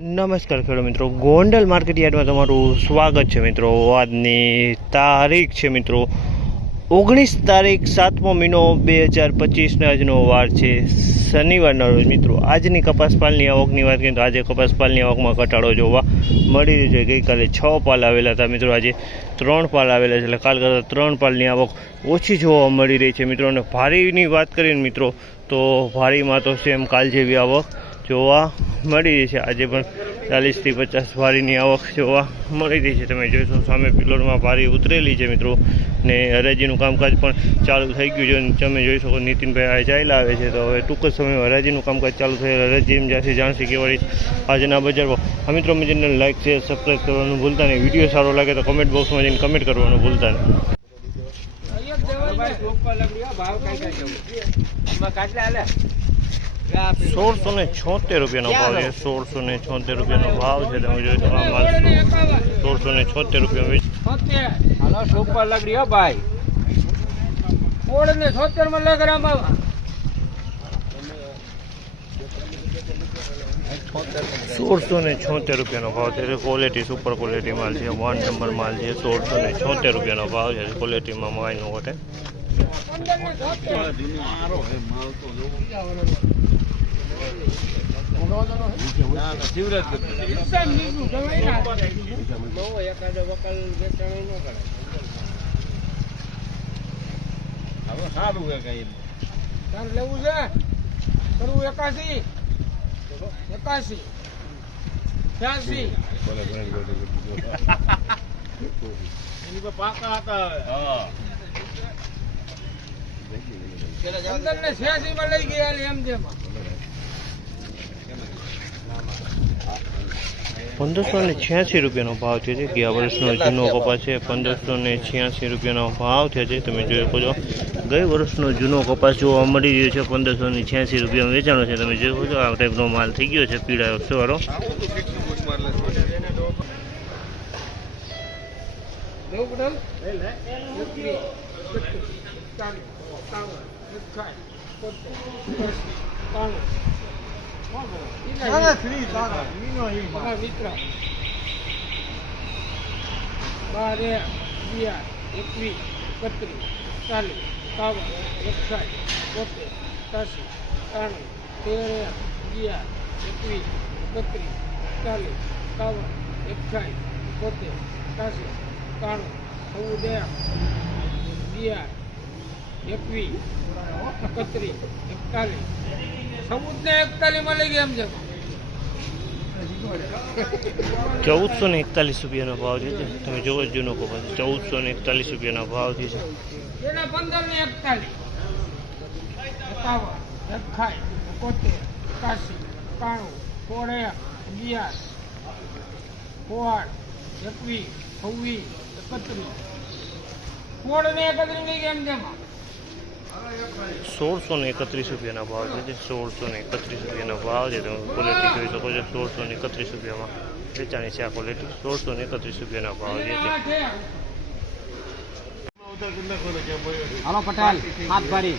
નમસ્કાર ખેડૂત મિત્રો. ગોંડલ માર્કેટ યાર્ડમાં તમારું સ્વાગત છે મિત્રો. આજની તારીખ છે મિત્રો. ઓગણીસ તારીખ સાતમો મહિનો બે હજાર પચીસના આજનો વાર છે. શનિવારના રોજ મિત્રો, આજની કપાસપાલની આવકની વાત કરીએ તો આજે કપાસપાલની આવકમાં ઘટાડો જોવા મળી રહ્યો છે. ગઈકાલે છ પાલ આવેલા હતા મિત્રો. આજે ત્રણ પાલ આવેલા છે. એટલે કાલ કરતાં ત્રણ પાલની આવક ઓછી જોવા મળી રહી છે મિત્રો. અને ભારીની વાત કરીએ મિત્રો, તો ભારીમાં તો સેમ કાલ જેવી આવક જોવા મળી રહી છે. આજે પણ ચાલીસથી પચાસ ભારીની આવક જોવા મળી રહી છે. તમે જોઈશો સામે પિલરમાં ભારી ઉતરેલી છે મિત્રો. ને હરાજીનું કામકાજ પણ ચાલુ થઈ ગયું છે. તમે જોઈ શકો નીતિનભાઈ આ ચાલ્યા આવે છે. તો હવે ટૂંક જ સમયમાં હરાજીનું કામકાજ ચાલુ થયેલ હરાજી જ્યાંથી જાણશે કેવાળી આજના બજારમાં. આ મિત્રો મને લાઇક છે સબસ્ક્રાઈબ કરવાનું ભૂલતા નહીં. વીડિયો સારો લાગે તો કમેન્ટ બોક્સમાં જઈને કમેન્ટ કરવાનું ભૂલતા નહીં. સોળસો ને છોતેર રૂપિયાનો ભાવ છે. સોળસો ને છોતેર રૂપિયાનો ભાવ છે તમે જોઈ શકો માલ. સોળસો ને છોતેર રૂપિયા વેચ સુપર લગડી હો ભાઈ. ને માં લગરામ સોળસો ને છોતેર રૂપિયાનો ભાવ છે. ક્વોલિટી સુપર ક્વોલિટી માલ છે. વન નંબર માલ છે. સોળસો ને છોતેર રૂપિયાનો ભાવ છે. ક્વોલિટીમાં માયનો હોટે લેવું છે કરવું એકાસી એકાસી છ્યાસી અંદર ને છ્યાસી માં લઈ ગયા એમ જેમ પંદરસો ને છ્યાસી રૂપિયાનો ભાવ થયો છે. ગયા વર્ષનો જૂનો કપાસ છે પંદરસો ને છ્યાસી રૂપિયાનો ભાવ થયો છે. તમે જોઈ શકો છો ગઈ વર્ષનો જૂનો કપાસ જોવા મળી રહ્યો છે પંદરસો ને છ્યાસી રૂપિયાનો વેચાણો છે. તમે જોઈ શકો છો આ ટાઈપનો માલ થઈ ગયો છે પીળા એકત્રીસ, ચાલીસ, મિત્ર બાર અગિયાર, એકવીસ, એકત્રીસ, ચાલીસ, બાવન એકસાઠ, બોતેર, એકાસી, ત્રાણું, તેર અગિયાર, એકવીસ, એકત્રીસ, ચાલીસ, એકાવન, એકસાઠ, બોતેર, એકાસી, ત્રાણું, ચૌદ અગિયાર, એકવીસ, એકત્રીસ, એકતાલીસ ચૌદ ને એકતાલીસમાં લઈ ગયા એમ છે. ચૌદસો ને એકતાલીસ રૂપિયાનો ભાવ છે તમે જોવો જૂનો કહો ચૌદસો ને એકતાલીસ રૂપિયાનો ભાવ છે એના પંદર ને એકતાલીસ. એકાવન અઠાઈ એકોતેર એકાસી એકાણું સોળ અગિયાર સોળ એકવીસ છવ્વીસ એકત્રીસ. સોળ ને એકત્રીસની કેમ છે સોળસો ને એકત્રીસ રૂપિયાના ભાવ છે જે સોળસો ને એકત્રીસ રૂપિયાનો ભાવ છે. તમે ક્વોલિટી જોઈ શકો છો. સોળસો ને એકત્રીસ રૂપિયામાં વેચાણી છે આ ક્વોલિટી સોળસો ને એકત્રીસ રૂપિયાના ભાવ છે હાલો પટેલ હાથ ભરી.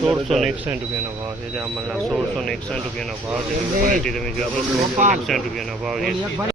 સોળસો ને એકસઠ રૂપિયાનો ભાવ છે જે સોળસો ને એકસઠ રૂપિયાનો ભાવ છે. ક્વોલિટી તમે જો એકસઠ રૂપિયાનો ભાવ છે.